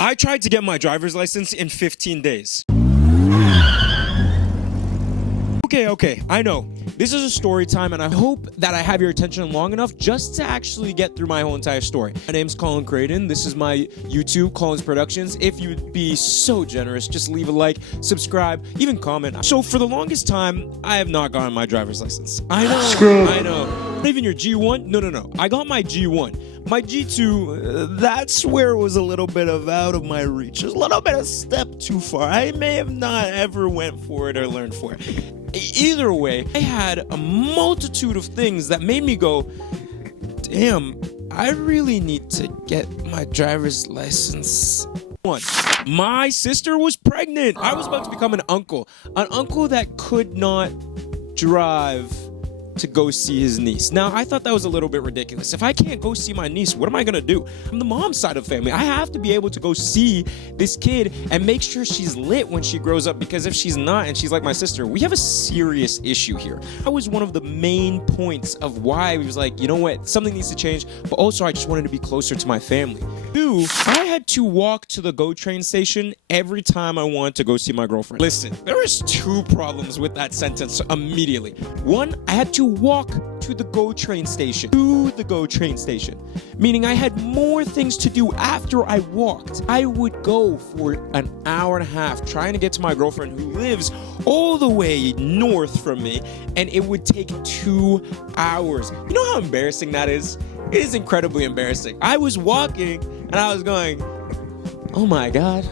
I tried to get my driver's license in 15 days. Okay, I know. This is a story time, and I hope that I have your attention long enough just to actually get through my whole entire story. My name's Colin Creighton. This is my YouTube, Colin's Productions. If you'd be so generous, just leave a like, subscribe, even comment. So for the longest time, I have not gotten my driver's license. I know. Not even your G1? No. I got my G1. My G2, that's where it was a little bit of out of my reach. Just a little bit of step too far. I may have not ever went for it or learned for it. Either way, I had a multitude of things that made me go, damn, I really need to get my driver's license. One, my sister was pregnant. I was about to become an uncle that could not drive to go see his niece. Now, I thought that was a little bit ridiculous. If I can't go see my niece, what am I gonna do? I'm the mom's side of the family. I have to be able to go see this kid and make sure she's lit when she grows up, because if she's not and she's like my sister, we have a serious issue here. That was one of the main points of why we was like, you know what, something needs to change, but also I just wanted to be closer to my family. Two, I had to walk to the GO train station every time I wanted to go see my girlfriend. Listen, there is two problems with that sentence immediately. One, I had to walk to the GO train station. Meaning I had more things to do after I walked. I would go for an hour and a half trying to get to my girlfriend who lives all the way north from me, and it would take 2 hours. You know how embarrassing that is? It is incredibly embarrassing. I was walking and I was going, oh my God,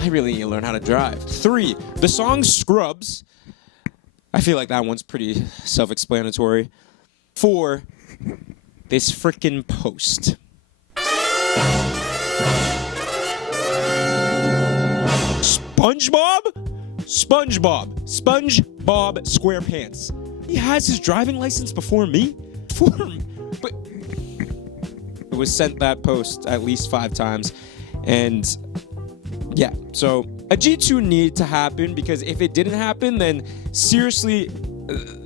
I really need to learn how to drive. 3, the song Scrubs. I feel like that one's pretty self-explanatory. 4, this frickin' post. SpongeBob SquarePants. He has his driving license before me? But it was sent that post at least 5 times. And yeah, so a G2 needed to happen, because if it didn't happen, then seriously,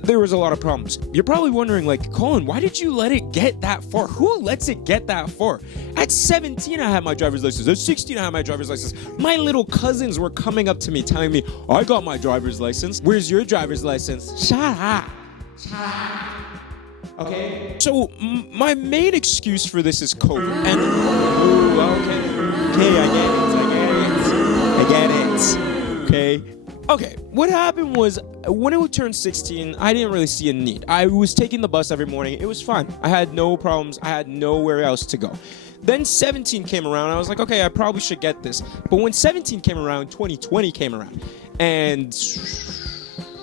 there was a lot of problems. You're probably wondering, like, Colin, why did you let it get that far? Who lets it get that far? At 17, I had my driver's license. At 16, I had my driver's license. My little cousins were coming up to me telling me, I got my driver's license. Where's your driver's license? Shut up. Okay? So, my main excuse for this is COVID. And, okay, I get it. Okay, what happened was, when it would turn 16, I didn't really see a need. I was taking the bus every morning. It was fine. I had no problems. I had nowhere else to go. Then 17 came around. I was like, okay, I probably should get this. But when 17 came around, 2020 came around. And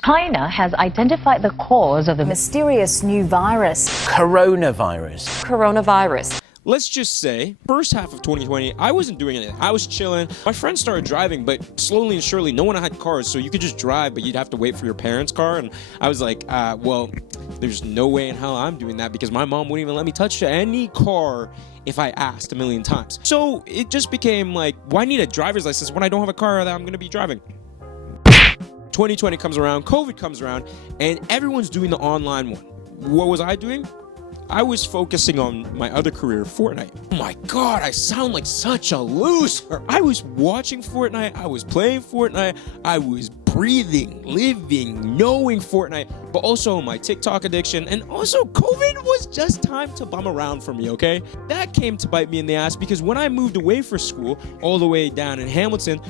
China has identified the cause of the mysterious new virus. Coronavirus. Let's just say, first half of 2020, I wasn't doing anything. I was chilling. My friends started driving, but slowly and surely, no one had cars, so you could just drive, but you'd have to wait for your parents' car. And I was like, well, there's no way in hell I'm doing that, because my mom wouldn't even let me touch any car if I asked a million times. So it just became like, why need a driver's license when I don't have a car that I'm going to be driving? 2020 comes around, COVID comes around, and everyone's doing the online one. What was I doing? I was focusing on my other career, Fortnite. Oh my God, I sound like such a loser. I was watching Fortnite, I was playing Fortnite, I was breathing, living, knowing Fortnite, but also my TikTok addiction, and also COVID was just time to bum around for me, okay? That came to bite me in the ass, because when I moved away for school, all the way down in Hamilton,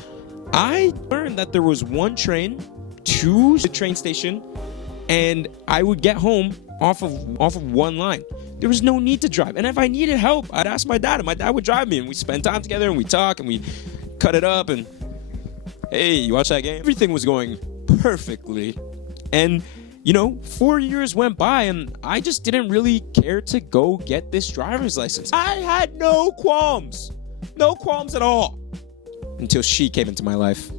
I learned that there was one train to the train station, and I would get home off of one line. There was no need to drive. And if I needed help, I'd ask my dad, and my dad would drive me, and we'd spend time together, and we'd talk, and we'd cut it up, and hey, you watch that game? Everything was going perfectly. And, 4 years went by, and I just didn't really care to go get this driver's license. I had no qualms at all, until she came into my life.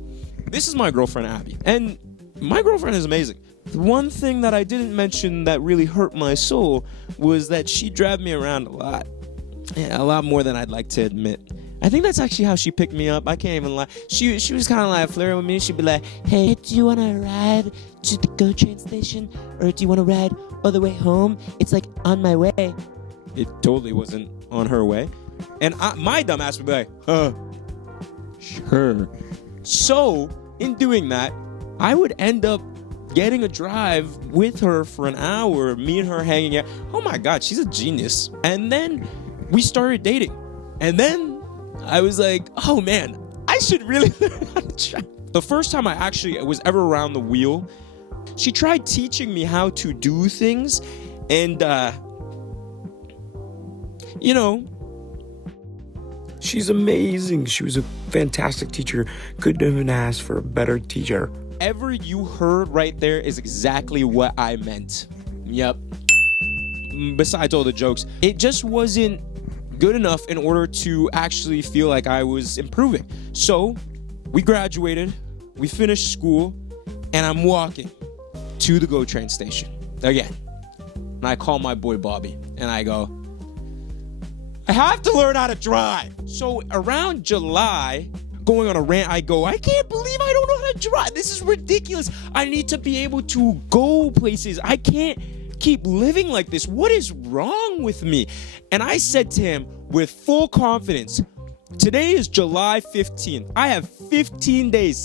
This is my girlfriend, Abby, and my girlfriend is amazing. The one thing that I didn't mention that really hurt my soul was that she dragged me around a lot. Yeah, a lot more than I'd like to admit. I think that's actually how she picked me up. I can't even lie. She was kind of like flirting with me. She'd be like, hey, do you want to ride to the GO train station? Or do you want to ride all the way home? It's like on my way. It totally wasn't on her way. And my dumb ass would be like, sure. So, in doing that, I would end up getting a drive with her for an hour, me and her hanging out. Oh my God, she's a genius. And then we started dating. And then I was like, oh man, I should really learn how to drive. The first time I actually was ever around the wheel, she tried teaching me how to do things. And, you know, she's amazing. She was a fantastic teacher. Couldn't even ask for a better teacher. Whatever you heard right there is exactly what I meant. Yep. Besides all the jokes, it just wasn't good enough in order to actually feel like I was improving. So we graduated, we finished school, and I'm walking to the GO train station again. And I call my boy Bobby and I go, I have to learn how to drive. So around July, going on a rant, I go, I can't believe I don't know how to drive. This is ridiculous. I need to be able to go places. I can't keep living like this. What is wrong with me? And I said to him with full confidence, today is July 15th. I have 16 days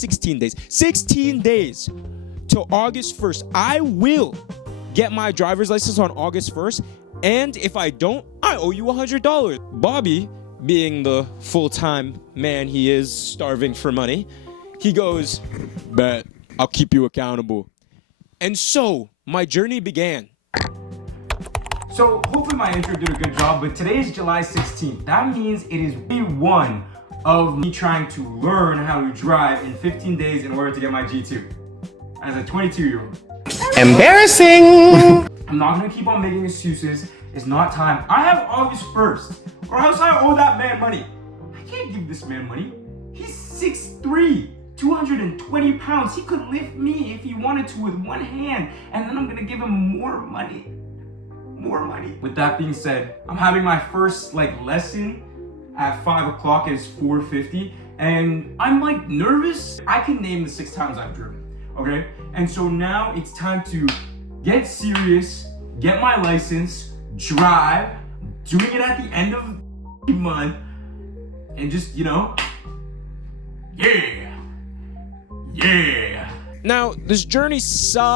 till August 1st. I will get my driver's license on August 1st. And if I don't, I owe you $100. Bobby, being the full-time man he is, starving for money, he goes, bet, I'll keep you accountable. And so my journey began. So hopefully my intro did a good job, but today is July 16th. That means it is day one of me trying to learn how to drive in 15 days in order to get my G2 as a 22-year-old. Embarrassing! I'm not gonna keep on making excuses. It's not time. I have August 1st, or else I owe that man money. I can't give this man money. He's 6'3", 220 pounds. He could lift me if he wanted to with one hand, and then I'm gonna give him more money. With that being said, I'm having my first lesson at 5 o'clock. It's 4:50, and I'm nervous. I can name the 6 times I've driven, okay? And so now it's time to get serious, get my license, drive, doing it at the end of the month, and just, yeah. Now, this journey sucked.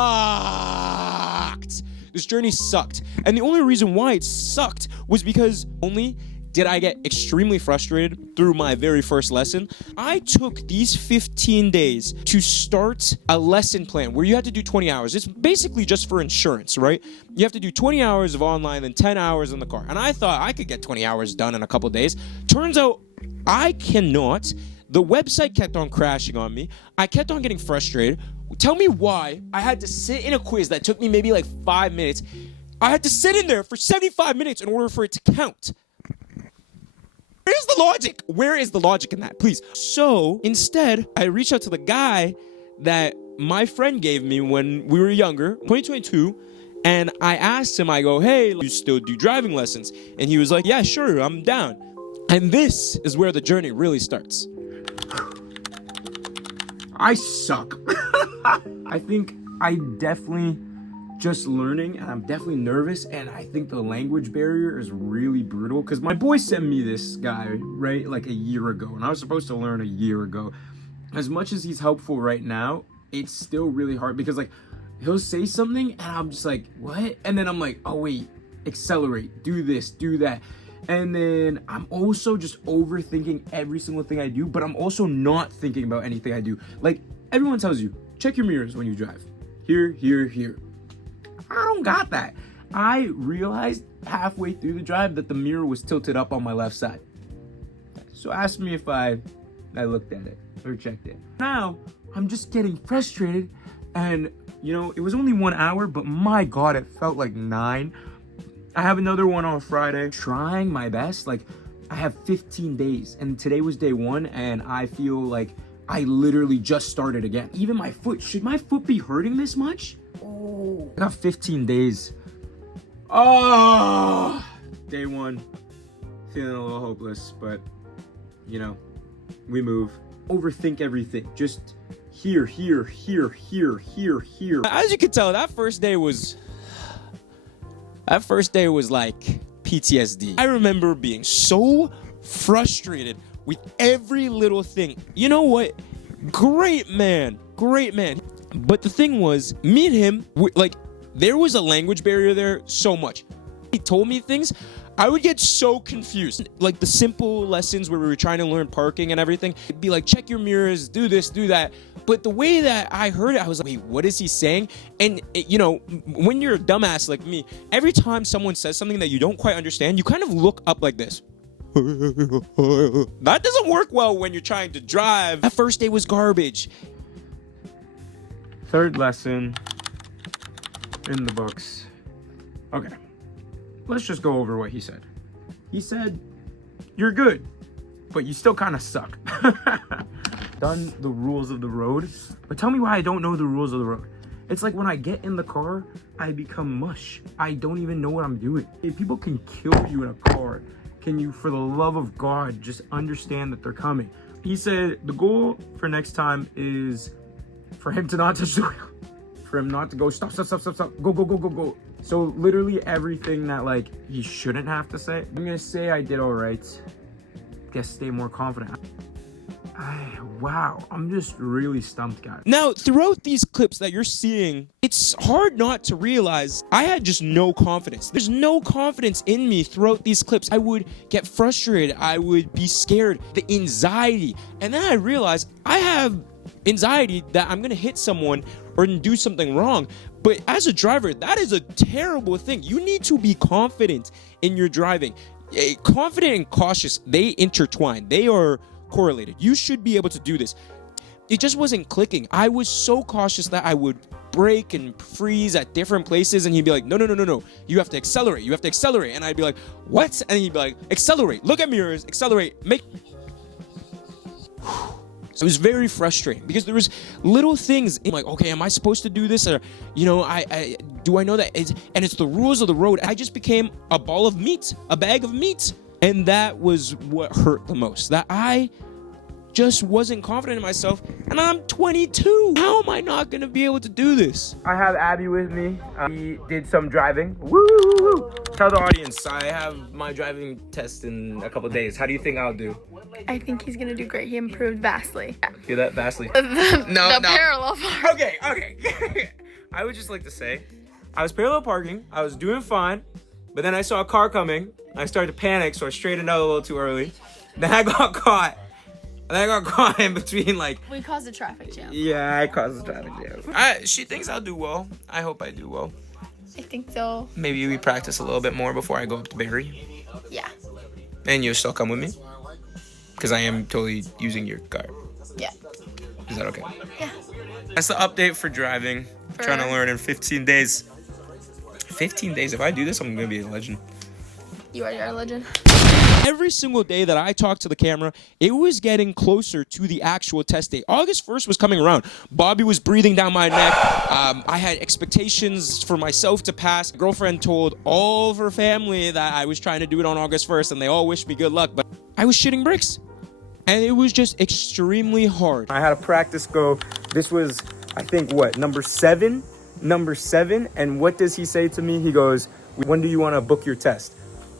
And the only reason why it sucked was because only did I get extremely frustrated through my very first lesson. I took these 15 days to start a lesson plan where you have to do 20 hours. It's basically just for insurance, right? You have to do 20 hours of online and 10 hours in the car. And I thought I could get 20 hours done in a couple days. Turns out I cannot. The website kept on crashing on me. I kept on getting frustrated. Tell me why I had to sit in a quiz that took me maybe 5 minutes. I had to sit in there for 75 minutes in order for it to count. Where's the logic? Where is the logic in that? Please. So instead, I reached out to the guy that my friend gave me when we were younger, 2022, and I asked him, I go, hey, you still do driving lessons? And he was like, yeah, sure, I'm down. And this is where the journey really starts. I suck. I think I definitely just learning, and I'm definitely nervous, and I think the language barrier is really brutal because my boy sent me this guy, right, a year ago, and I was supposed to learn a year ago. As much as he's helpful right now, it's still really hard because he'll say something and I'm just like, what? And then I'm like, oh wait, accelerate, do this, do that. And then I'm also just overthinking every single thing I do, but I'm also not thinking about anything I do. Everyone tells you, check your mirrors when you drive. Here, here, here. I don't got that. I realized halfway through the drive that the mirror was tilted up on my left side. So ask me if I looked at it or checked it. Now, I'm just getting frustrated, and it was only 1 hour, but my God, it felt like 9. I have another one on Friday. Trying my best. I have 15 days, and today was day 1, and I feel like I literally just started again. Even my foot. Should my foot be hurting this much? Oh, I got 15 days. Oh, day 1. Feeling a little hopeless, but, we move. Overthink everything. Just here, here, here, here, here, here. As you can tell, that first day was like PTSD. I remember being so frustrated with every little thing. You know what? Great man. Great man. But the thing was, me and him, like, there was a language barrier there so much. He told me things, I would get so confused. Like the simple lessons where we were trying to learn parking and everything, it'd be like, check your mirrors, do this, do that. But the way that I heard it, I was like, wait, what is he saying? And, you know, when you're a dumbass like me, every time someone says something that you don't quite understand, you kind of look up like this. That doesn't work well when you're trying to drive. That first day was garbage. Third lesson in the books. Okay. Let's just go over what he said. He said, you're good, but you still kind of suck. Done the rules of the road, but tell me why I don't know the rules of the road. It's like when I get in the car, I become mush. I don't even know what I'm doing. If people can kill you in a car, can you, for the love of God, just understand that they're coming? He said the goal for next time is for him to not touch the wheel. For him not to go, stop, go. So literally everything that like he shouldn't have to say. I'm gonna say I did all right. Guess stay more confident. Wow, I'm just really stumped, guys. Now, throughout these clips that you're seeing, it's hard not to realize I had just no confidence. There's no confidence in me throughout these clips. I would get frustrated. I would be scared. The anxiety. And then I realized I have anxiety that I'm gonna hit someone or do something wrong. But as a driver, that is a terrible thing. You need to be confident in your driving. Confident and cautious, they intertwine. They are correlated. You should be able to do this. It just wasn't clicking. I was so cautious that I would brake and freeze at different places, and he'd be like, no, you have to accelerate. You have to accelerate. And I'd be like, what? And he'd be like, accelerate. Look at mirrors. Accelerate. Make... It was very frustrating because there was little things like, okay, am I supposed to do this? Or, you know, do I know that? And it's the rules of the road. I just became a ball of meat, a bag of meat. And that was what hurt the most, that I just wasn't confident in myself. And I'm 22. How am I not going to be able to do this? I have Abby with me. He did some driving. Woo! Tell the audience, I have my driving test in a couple days. How do you think I'll do? I think he's gonna do great. He improved vastly. Hear that? Vastly? No. Parallel park. Okay. I would just like to say, I was parallel parking. I was doing fine. But then I saw a car coming. I started to panic, so I straightened out a little too early. Then I got caught. In between, like... We caused a traffic jam. Yeah, I caused a traffic jam. She thinks I'll do well. I hope I do well. I think so. Maybe we practice a little bit more before I go up to Barrie. Yeah. And you'll still come with me? Because I am totally using your car. Yeah. Is that okay? Yeah. That's the update for driving. Trying to learn in 15 days. 15 days. If I do this, I'm going to be a legend. You are a legend. Every single day that I talked to the camera, it was getting closer to the actual test date. August 1st was coming around. Bobby was breathing down my neck. I had expectations for myself to pass. My girlfriend told all of her family that I was trying to do it on August 1st, and they all wished me good luck, but I was shitting bricks. And it was just extremely hard. I had a practice go. This was, I think, what, number seven? And what does he say to me? He goes, when do you want to book your test?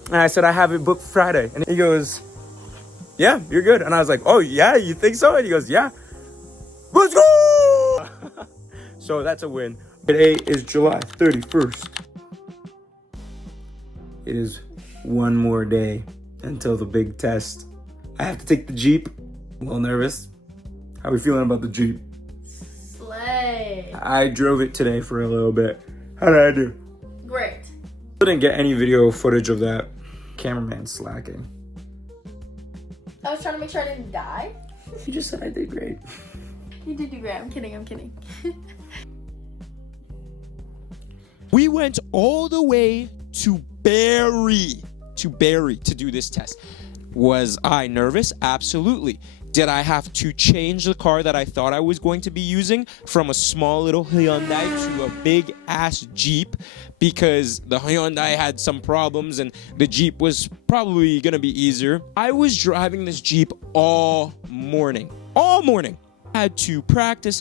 And I said, I have it booked Friday. And he goes, yeah, you're good. And I was like, oh, yeah, you think so? And he goes, yeah. Let's go! So that's a win. Today is July 31st. It is one more day until the big test. I have to take the Jeep. A little nervous. How are we feeling about the Jeep? Slay. I drove it today for a little bit. How did I do? Great. I didn't get any video footage of that. Cameraman slacking. I was trying to make sure I didn't die. You just said I did great. You did do great. I'm kidding. We went all the way to Barrie to do this test. Was I nervous? Absolutely. Did I have to change the car that I thought I was going to be using from a small little Hyundai to a big ass Jeep because the Hyundai had some problems and the Jeep was probably gonna be easier? I was driving this Jeep all morning. I had to practice,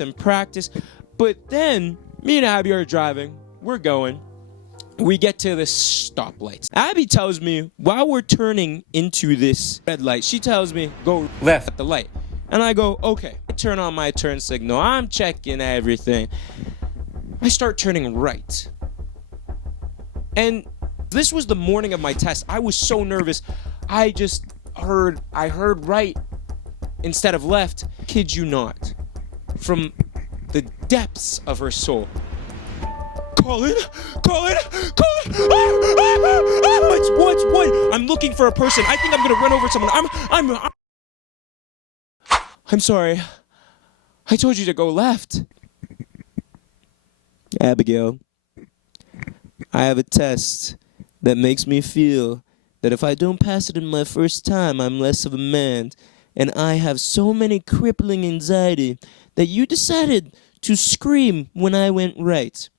but then me and Abby are driving. We're going. We get to the stoplights. Abby tells me while we're turning into this red light, she tells me go left at the light. And I go, okay. I turn on my turn signal. I'm checking everything. I start turning right. And this was the morning of my test. I was so nervous. I heard right instead of left. Kid you not. From the depths of her soul. Colin! What? I'm looking for a person. I think I'm gonna run over someone. I'm sorry. I told you to go left. Abigail, I have a test that makes me feel that if I don't pass it in my first time, I'm less of a man. And I have so many crippling anxiety that you decided to scream when I went right.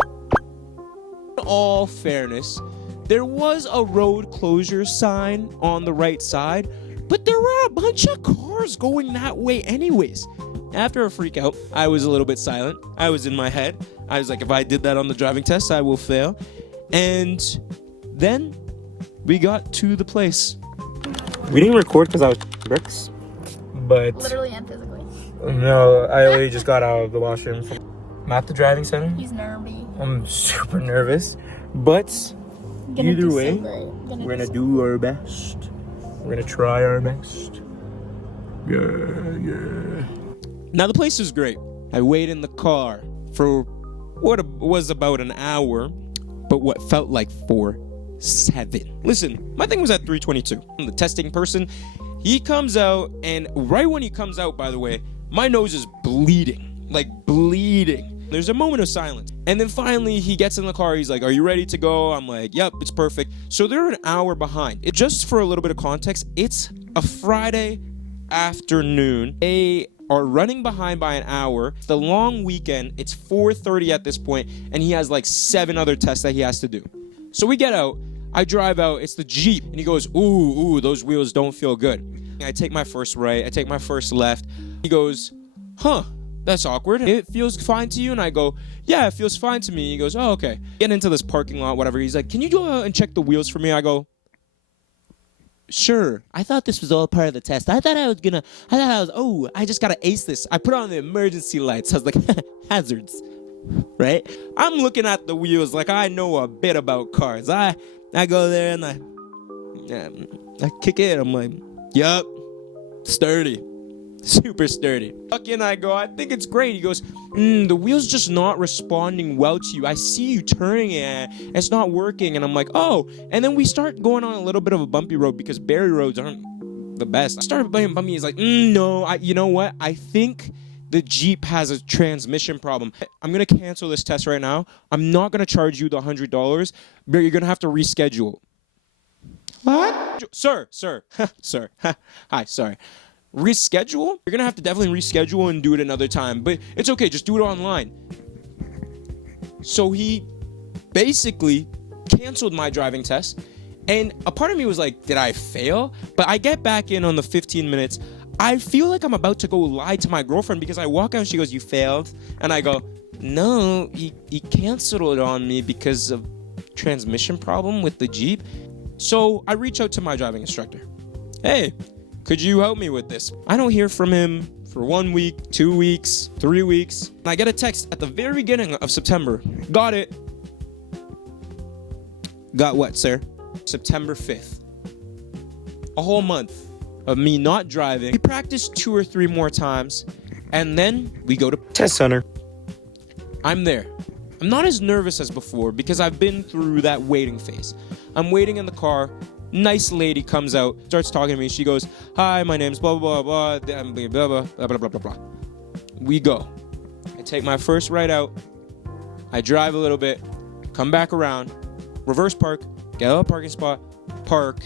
In all fairness, there was a road closure sign on the right side, but there were a bunch of cars going that way anyways. After a freak out, I was a little bit silent. I was in my head. I was like, if I did that on the driving test, I will fail. And then we got to the place. We didn't record because I was bricks, but Literally and physically. no, I literally just got out of the washroom. I'm at the driving center. He's nervy. I'm super nervous, but either way, we're gonna do our best. We're gonna try our best. Yeah. Now the place was great. I waited in the car for what was about an hour, but what felt like 7. Listen, my thing was at 3:22. The testing person, he comes out, and right when he comes out, by the way, my nose is bleeding, like bleeding. There's a moment of silence. And then finally he gets in the car. He's like, are you ready to go? I'm like, yep, it's perfect. So they're an hour behind. Just for a little bit of context, it's a Friday afternoon. They are running behind by an hour. It's the long weekend. It's 4:30 at this point, and he has like 7 other tests that he has to do. So we get out. I drive out. It's the Jeep. And he goes, ooh, those wheels don't feel good. I take my first right. I take my first left. He goes, huh. That's awkward. It feels fine to you? And I go, yeah, it feels fine to me. He goes, oh, okay. Get into this parking lot, whatever. He's like, can you go out and check the wheels for me? I go, sure. I thought this was all part of the test. I just got to ace this. I put on the emergency lights. I was like, hazards, right? I'm looking at the wheels like I know a bit about cars. I go there and I kick it. I'm like, yup, sturdy. Super sturdy. Lucky and I go, I think it's great. He goes, the wheel's just not responding well to you. I see you turning it. It's not working. And I'm like, oh. And then we start going on a little bit of a bumpy road because Barrie roads aren't the best. I started playing bumpy. He's like, no. You know what? I think the Jeep has a transmission problem. I'm going to cancel this test right now. I'm not going to charge you the $100, but you're going to have to reschedule. What? Sir. Hi, sorry. Reschedule? You're gonna have to definitely reschedule and do it another time, but it's okay, just do it online. So he basically canceled my driving test, and a part of me was like, did I fail? But I get back in on the 15 minutes. I feel like I'm about to go lie to my girlfriend because I walk out and she goes, you failed? And I go, no, he canceled it on me because of transmission problem with the Jeep. So I reach out to my driving instructor. Hey, could you help me with this? I don't hear from him for 1 week, 2 weeks, 3 weeks. And I get a text at the very beginning of September. Got it. Got what, sir? September 5th. A whole month of me not driving. We practiced 2 or 3 more times. And then we go to test center. I'm there. I'm not as nervous as before because I've been through that waiting phase. I'm waiting in the car. Nice lady comes out, starts talking to me. She goes, hi, my name's blah, blah, blah, blah, blah, blah, blah, blah, blah, blah, blah. We go. I take my first right out. I drive a little bit, come back around, reverse park, get out of the parking spot, park.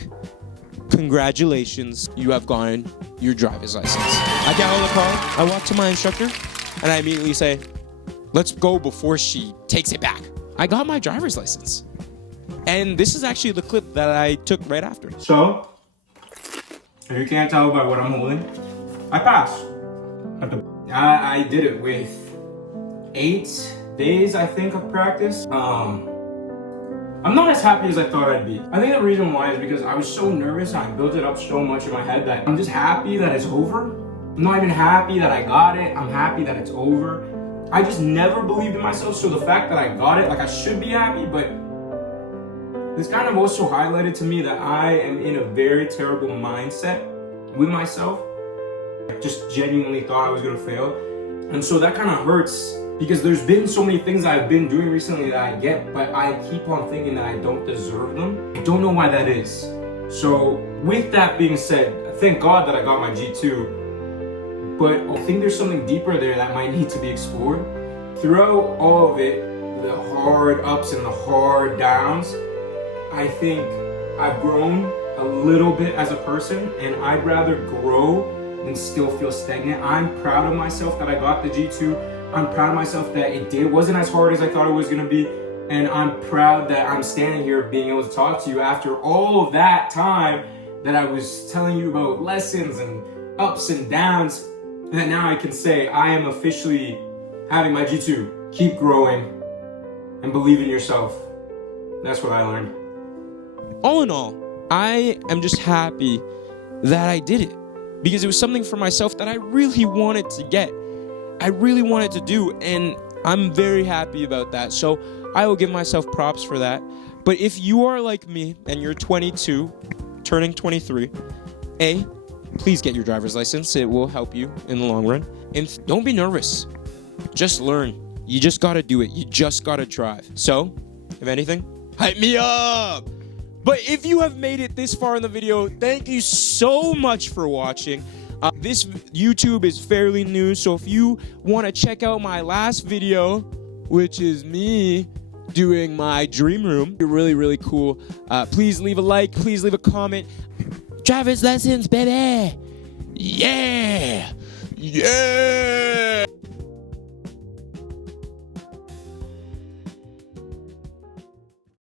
Congratulations, you have gotten your driver's license. I get out of the car, I walk to my instructor, and I immediately say, let's go before she takes it back. I got my driver's license. And this is actually the clip that I took right after. So, if you can't tell by what I'm holding, I passed. I did it with 8 days, I think, of practice. I'm not as happy as I thought I'd be. I think the reason why is because I was so nervous and I built it up so much in my head that I'm just happy that it's over. I'm not even happy that I got it. I'm happy that it's over. I just never believed in myself, so the fact that I got it, like I should be happy, but this kind of also highlighted to me that I am in a very terrible mindset with myself. I just genuinely thought I was gonna fail. And so that kind of hurts because there's been so many things I've been doing recently that I get, but I keep on thinking that I don't deserve them. I don't know why that is. So with that being said, thank God that I got my G2, but I think there's something deeper there that might need to be explored. Throughout all of it, the hard ups and the hard downs, I think I've grown a little bit as a person, and I'd rather grow than still feel stagnant. I'm proud of myself that I got the G2. I'm proud of myself that it wasn't as hard as I thought it was gonna be. And I'm proud that I'm standing here being able to talk to you after all of that time that I was telling you about lessons and ups and downs, that now I can say I am officially having my G2. Keep growing and believe in yourself. That's what I learned. All in all, I am just happy that I did it because it was something for myself that I really wanted to get. I really wanted to do, and I'm very happy about that. So I will give myself props for that. But if you are like me and you're 22, turning 23, please get your driver's license. It will help you in the long run. And don't be nervous. Just learn. You just gotta do it. You just gotta drive. So, if anything, hype me up! But if you have made it this far in the video, thank you so much for watching. This YouTube is fairly new, so if you want to check out my last video, which is me doing my dream room, really, really cool. Please leave a like, please leave a comment. Driver's license, baby! Yeah! Yeah!